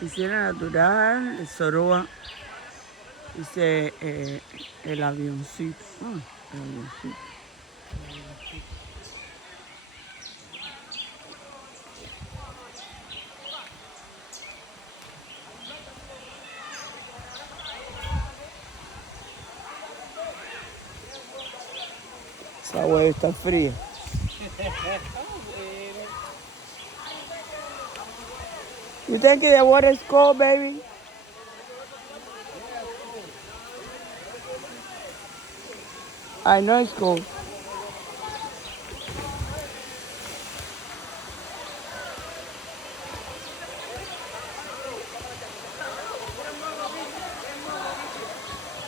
Piscina natural, el Soroa, dice el avioncito. El avioncito. Esa agua está fría. You think the water is cold, baby? I know it's cold.